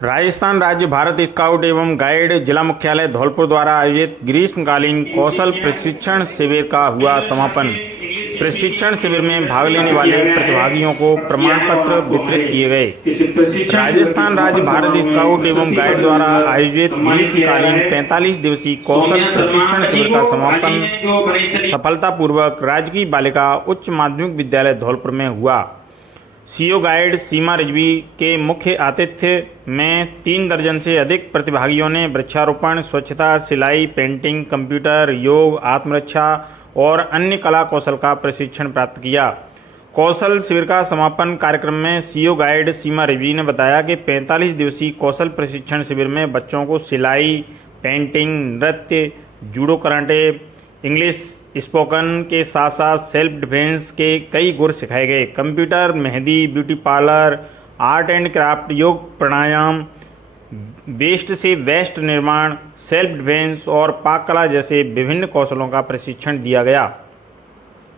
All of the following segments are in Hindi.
राजस्थान राज्य भारत स्काउट एवं गाइड जिला मुख्यालय धौलपुर द्वारा आयोजित ग्रीष्मकालीन कौशल प्रशिक्षण शिविर का हुआ समापन। प्रशिक्षण शिविर में भाग लेने वाले प्रतिभागियों को प्रमाण पत्र वितरित किए गए। राजस्थान राज्य भारत स्काउट एवं गाइड द्वारा आयोजित ग्रीष्मकालीन 45 दिवसीय कौशल प्रशिक्षण शिविर का समापन सफलतापूर्वक राजकीय बालिका उच्च माध्यमिक विद्यालय धौलपुर में हुआ। सीओ गाइड सीमा रिजवी के मुख्य आतिथ्य में 3 दर्जन से अधिक प्रतिभागियों ने वृक्षारोपण, स्वच्छता, सिलाई, पेंटिंग, कंप्यूटर, योग, आत्मरक्षा और अन्य कला कौशल का प्रशिक्षण प्राप्त किया। कौशल शिविर का समापन कार्यक्रम में सीओ गाइड सीमा रिजवी ने बताया कि 45 दिवसीय कौशल प्रशिक्षण शिविर में बच्चों को सिलाई, पेंटिंग, नृत्य, जूडो, कराटे, इंग्लिश स्पोकन के साथ साथ सेल्फ डिफेंस के कई गुर सिखाए गए। Computer, mehndi, beauty parlour, art and craft, योग, प्राणायाम, वेस्ट से वेस्ट निर्माण, सेल्फ डिफेंस और पाक कला जैसे विभिन्न कौशलों का प्रशिक्षण दिया गया।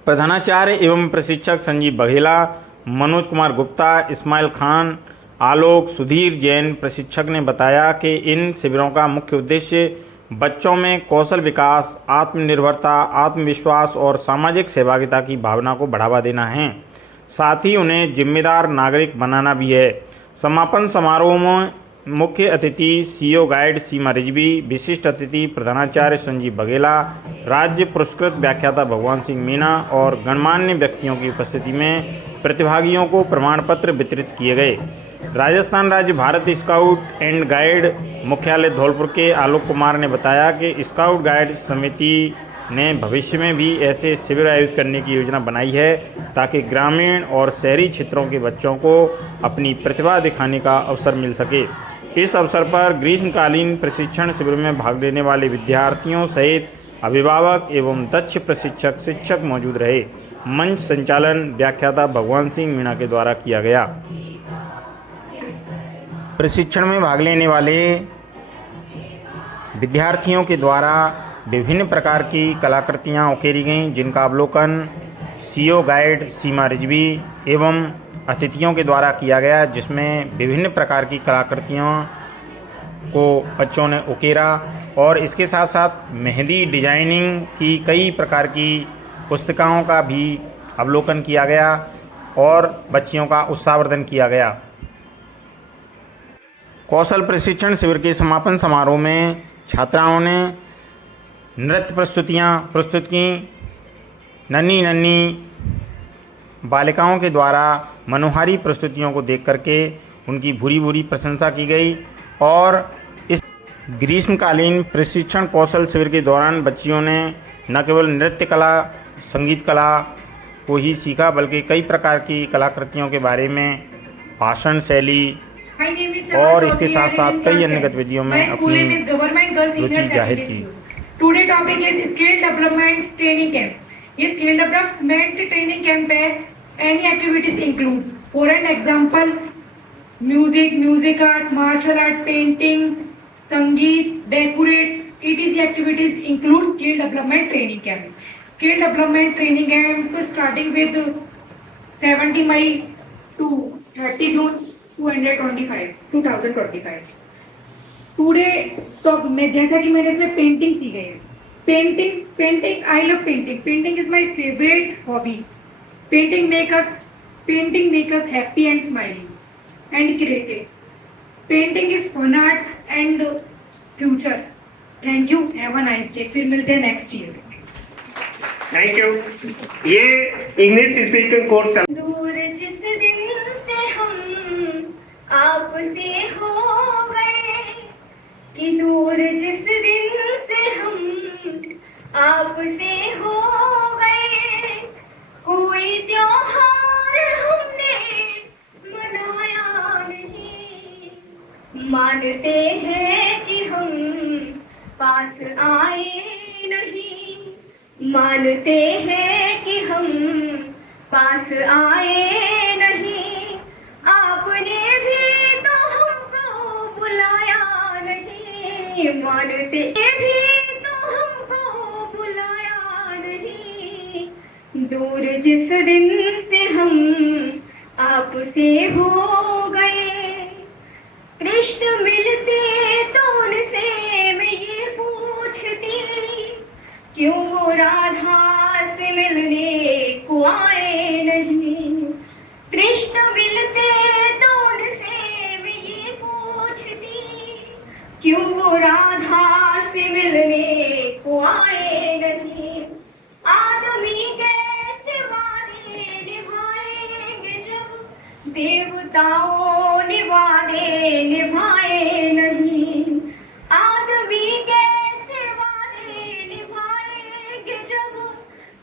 प्रधानाचार्य एवं प्रशिक्षक संजीव बघेला, मनोज कुमार गुप्ता, इस्माइल खान, आलोक, सुधीर जैन प्रशिक्षक ने बताया कि इन शिविरों का मुख्य उद्देश्य बच्चों में कौशल विकास, आत्मनिर्भरता, आत्मविश्वास और सामाजिक सहभागिता की भावना को बढ़ावा देना है, साथ ही उन्हें जिम्मेदार नागरिक बनाना भी है। समापन समारोह में मुख्य अतिथि सीओ गाइड सीमा रिजवी, विशिष्ट अतिथि प्रधानाचार्य संजीव बघेला, राज्य पुरस्कृत व्याख्याता भगवान सिंह मीणा और गणमान्य व्यक्तियों की उपस्थिति में प्रतिभागियों को प्रमाण पत्र वितरित किए गए। राजस्थान राज्य भारत स्काउट एंड गाइड मुख्यालय धौलपुर के आलोक कुमार ने बताया कि स्काउट गाइड समिति ने भविष्य में भी ऐसे शिविर आयोजित करने की योजना बनाई है ताकि ग्रामीण और शहरी क्षेत्रों के बच्चों को अपनी प्रतिभा दिखाने का अवसर मिल सके। इस अवसर पर ग्रीष्मकालीन प्रशिक्षण शिविर में भाग लेने वाले विद्यार्थियों सहित अभिभावक एवं दक्ष प्रशिक्षक शिक्षक मौजूद रहे। मंच संचालन व्याख्याता भगवान सिंह मीणा के द्वारा किया गया। प्रशिक्षण में भाग लेने वाले विद्यार्थियों के द्वारा विभिन्न प्रकार की कलाकृतियाँ उकेरी गईं, जिनका अवलोकन सीओ गाइड सीमा रिजवी एवं अतिथियों के द्वारा किया गया, जिसमें विभिन्न प्रकार की कलाकृतियों को बच्चों ने उकेरा और इसके साथ साथ मेहंदी डिजाइनिंग की कई प्रकार की पुस्तिकाओं का भी अवलोकन किया गया और बच्चियों का उत्साहवर्धन किया गया। कौशल प्रशिक्षण शिविर के समापन समारोह में छात्राओं ने नृत्य प्रस्तुतियाँ प्रस्तुत की। नन्ही नन्ही बालिकाओं के द्वारा मनोहारी प्रस्तुतियों को देख करके उनकी भूरी भूरी प्रशंसा की गई और इस ग्रीष्मकालीन प्रशिक्षण कौशल शिविर के दौरान बच्चियों ने न केवल नृत्य कला, संगीत कला को ही सीखा बल्कि कई प्रकार की कलाकृतियों के बारे में भाषण शैली और इसके साथ साथ कई अन्य गतिविधियों में अपनी रुचि जाहिर की। Today topic is skill development training camp. ये स्किल डेवलपमेंट ट्रेनिंग कैंप है। Any activities include for an example music art, martial art, painting, संगीत, decorate etc activities include skill development training camp. Skill development training camp starting with 70 May to 30 June 2025। Today तो मैं जैसा कि मैंने इसमें पेंटिंग सीखी है। Painting I love painting. Painting is my favourite hobby. Painting make us happy and smiling and creative. Painting is fun art and future. Thank you, have a nice day. फिर मिलते हैं नेक्स्ट ईयर। Thank you. ये इंग्लिश स्पीकिंग कोर्स दूर जिस दिन से हम आपसे हो गए, कि दूर जिस दिन से हम आपसे हो गए, कोई त्योहार हमने मनाया नहीं। मानते हैं कि हम पास आए नहीं, मानते हैं कि हम पास आए नहीं। आपने भी तो हमको बुलाया नहीं, मानते भी तो हमको बुलाया नहीं। दूर जिस दिन से हम आपसे हो गए, कृष्ण राधा से मिलने को आए नहीं। कृष्ण मिलते तो उनसे मैं ये पूछती, क्यों वो राधा से मिलने को आए नहीं। आदमी कैसे वादे निभाएंगे जब देवताओं ने वादे निभाए नहीं। आदमी कैसे वादे निभाएंगे जब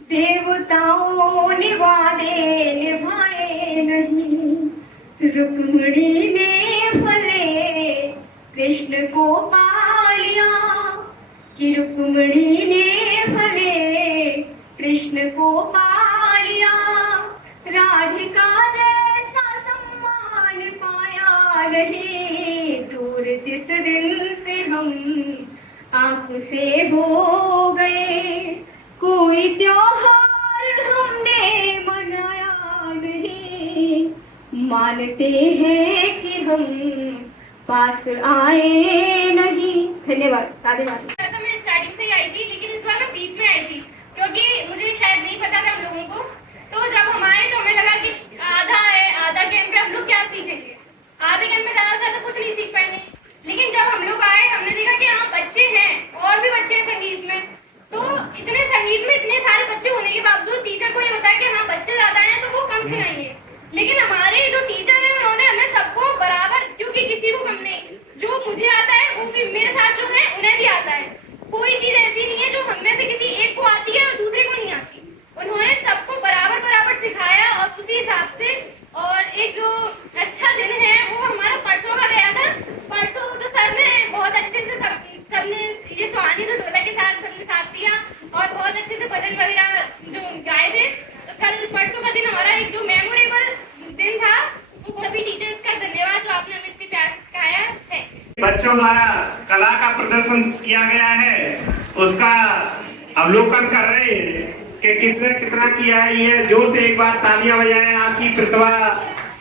देवताओं ने वादे निभाए नहीं। रुक्मिणी ने भले कृष्ण को पा लिया, कि रुक्मिणी ने भले कृष्ण को पा लिया। राधिका जैसा सम्मान पाया नहीं, दूर जिस दिन से हम आपसे हो गए। कोई त्योहार हमने मनाया नहीं, मानते हैं कि हम पास आए नहीं। धन्यवाद। धन्यवाद। मैं स्टार्टिंग से ही आई थी, लेकिन इस बार मैं बीच में आई थी क्योंकि मुझे शायद नहीं पता था हम लोगों को। तो जब हम आए तो हमें लगा कि आधा है, आधा कैंप पे हम लोग क्या सीखेंगे, आधे कैंप में ज़्यादा से तो कुछ नहीं सीख पाएंगे। लेकिन जब हम लोग आए हमने देखा कि हाँ बच्चे हैं और भी बच्चे हैं संगीत में। तो इतने संगीत में इतने सारे बच्चे होने के बावजूद टीचर को ये होता है कि हाँ बच्चे ज़्यादा हैं तो वो कम सिखाएंगे। लेकिन हमारे जो टीचर हैं उन्होंने हमें सबको बराबर, क्योंकि किसी को कम नहीं, जो मुझे आता है वो भी मेरे साथ जो है उन्हें भी आता है। कोई चीज ऐसी नहीं है जो हम में से किसी एक को आती है और दूसरे को नहीं आती। उन्होंने सबको बराबर बराबर सिखाया और उसी हिसाब से। और एक जो अच्छा दिन है वो हमारा परसों का गया था। परसों जो सर ने बहुत अच्छे से सबने ये सुहानी जो ढोलक के साथ सबने साथ दिया और बहुत अच्छे से भजन वगैरह जो गाए थे। तो कल परसों का दिन हमारा एक जो मेमोरेबल दिन था, वो सभी टीचर्स का धन्यवाद जो आपने हमें इतनी प्यार से सिखाया है। बच्चों द्वारा कला का प्रदर्शन किया गया है, उसका अवलोकन कर रहे हैं कि किसने कितना किया है। ये जोर से एक बार तालियां बजाएं, आपकी प्रतिभा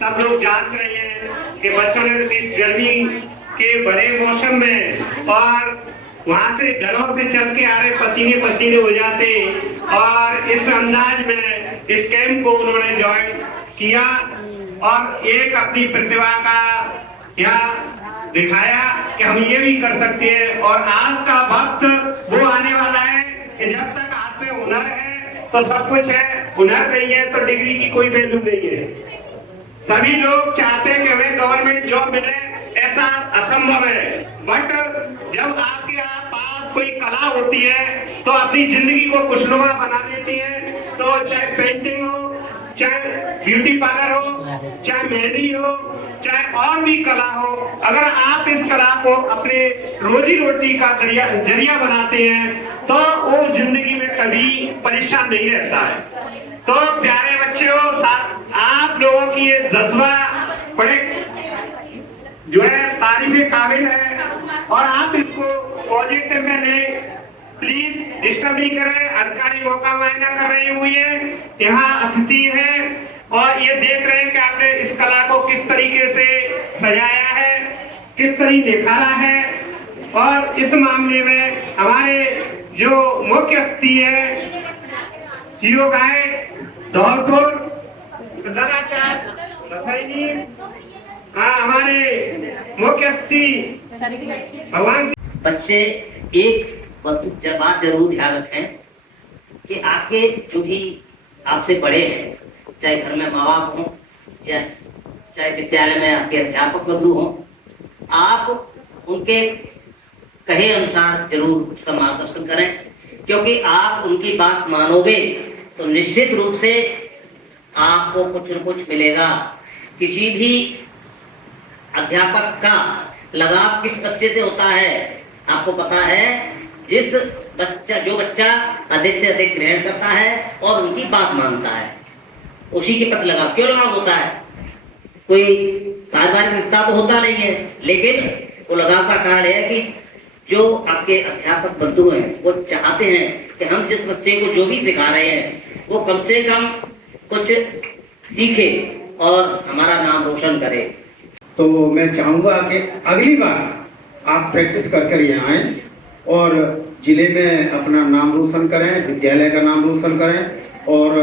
सब लोग जांच रहे हैं कि बच्चों ने इस गर्मी के भरे मौसम में और वहां से घरों से चल के आ रहे पसीने पसीने हो जाते और इस अंदाज में इस कैंप को उन्होंने ज्वाइन किया और एक अपनी प्रतिभा का यहाँ दिखाया कि हम ये भी कर सकते हैं। और आज का वक्त वो आने वाला है कि जब तक हाथ में हुनर है तो सब कुछ है, हुनर नहीं है तो डिग्री की कोई वैल्यू नहीं है। सभी लोग चाहते हैं कि हमें गवर्नमेंट जॉब मिले, ऐसा असंभव है। बट जब आपके पास कोई कला होती है तो अपनी जिंदगी को खुशनुमा बना देती है। तो चाहे पेंटिंग हो, चाहे ब्यूटी पार्लर हो, चाहे मेहंदी हो, चाहे और भी कला हो, अगर आप इस कला को अपने रोजी रोटी का जरिया बनाते हैं तो वो जिंदगी में कभी परेशान नहीं रहता है। तो प्यारे बच्चों, आप लोगों की ये जज्बा बड़े जो है तारीफ काबिल है और आप इसको पॉजिटिव में लें। प्लीज डिस्टर्ब नहीं करें, अधिकारी मौका मुआयना कर रहे हुए यहाँ अतिथि हैं और ये देख रहे हैं कि आपने इस कला को किस तरीके से सजाया है, किस तरीके निखारा है। और इस मामले में हमारे जो मुख्य अतिथि है सीओ गाइड धौलपुर जी, हमारे मुख्य अतिथि भगवान। बच्चे एक बात जरूर ध्यान रखें कि आपके जो भी आपसे बड़े हैं, चाहे घर में माँ बाप हों, चाहे विद्यालय में आपके अध्यापक बंधु हों, आप उनके कहे अनुसार जरूर उसका मार्गदर्शन करें। क्योंकि आप उनकी बात मानोगे तो निश्चित रूप से आपको कुछ न कुछ मिलेगा। किसी भी अध्यापक का लगाव किस बच्चे से होता है आपको पता है। जो बच्चा अधिक से अधिक ग्रहण करता है और उनकी बात मानता है, उसी के प्रति लगाव। क्यों लगाव होता है? कोई पारिवारिक रिश्ता तो होता नहीं है, लेकिन वो लगाव का कारण है कि जो आपके अध्यापक बंधु हैं वो चाहते हैं कि हम जिस बच्चे को जो भी सिखा रहे हैं वो कम से कम कुछ सीखे और हमारा नाम रोशन करे। तो मैं चाहूँगा कि अगली बार आप प्रैक्टिस कर कर यहाँ आएँ और जिले में अपना नाम रोशन करें, विद्यालय का नाम रोशन करें और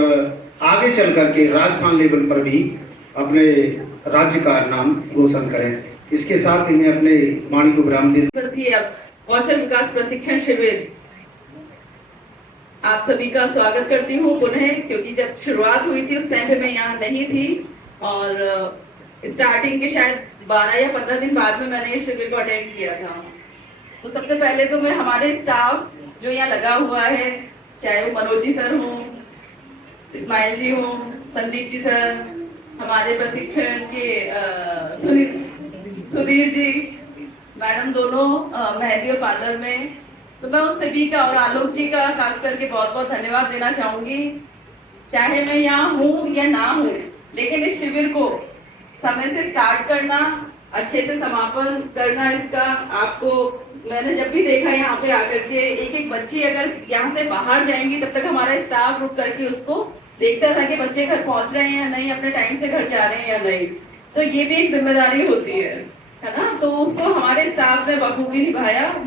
आगे चल करके राजस्थान लेवल पर भी अपने राज्य का नाम रोशन करें। इसके साथ ही मैं अपने वाणी को विराम दे दिवसीय कौशल विकास प्रशिक्षण शिविर आप सभी का स्वागत करती हूँ पुनः, क्योंकि जब शुरुआत हुई थी उस टाइम पे मैं यहाँ नहीं थी और स्टार्टिंग के शायद 12 या 15 दिन बाद में मैंने इस शिविर को अटेंड किया था। तो सबसे पहले तो मैं हमारे स्टाफ जो यहाँ लगा हुआ है, चाहे वो मनोज जी सर हों, इस्माइल जी हों, संदीप जी सर, हमारे प्रशिक्षण के सुधीर जी मैडम दोनों मेहंदी और पार्लर में, तो मैं उन सभी का और आलोक जी का खास करके बहुत बहुत धन्यवाद देना चाहूँगी। चाहे मैं यहाँ हूँ या ना हूँ, लेकिन इस शिविर को समय से स्टार्ट करना, अच्छे से समापन करना, इसका आपको मैंने जब भी देखा यहाँ पे आकर के एक एक बच्ची अगर यहाँ से बाहर जाएंगी तब तक हमारा स्टाफ रुक करके उसको देखता था कि बच्चे घर पहुँच रहे हैं या नहीं, अपने टाइम से घर जा रहे हैं या नहीं। तो ये भी एक जिम्मेदारी होती है ना, तो उसको हमारे स्टाफ ने बखूबी निभाया।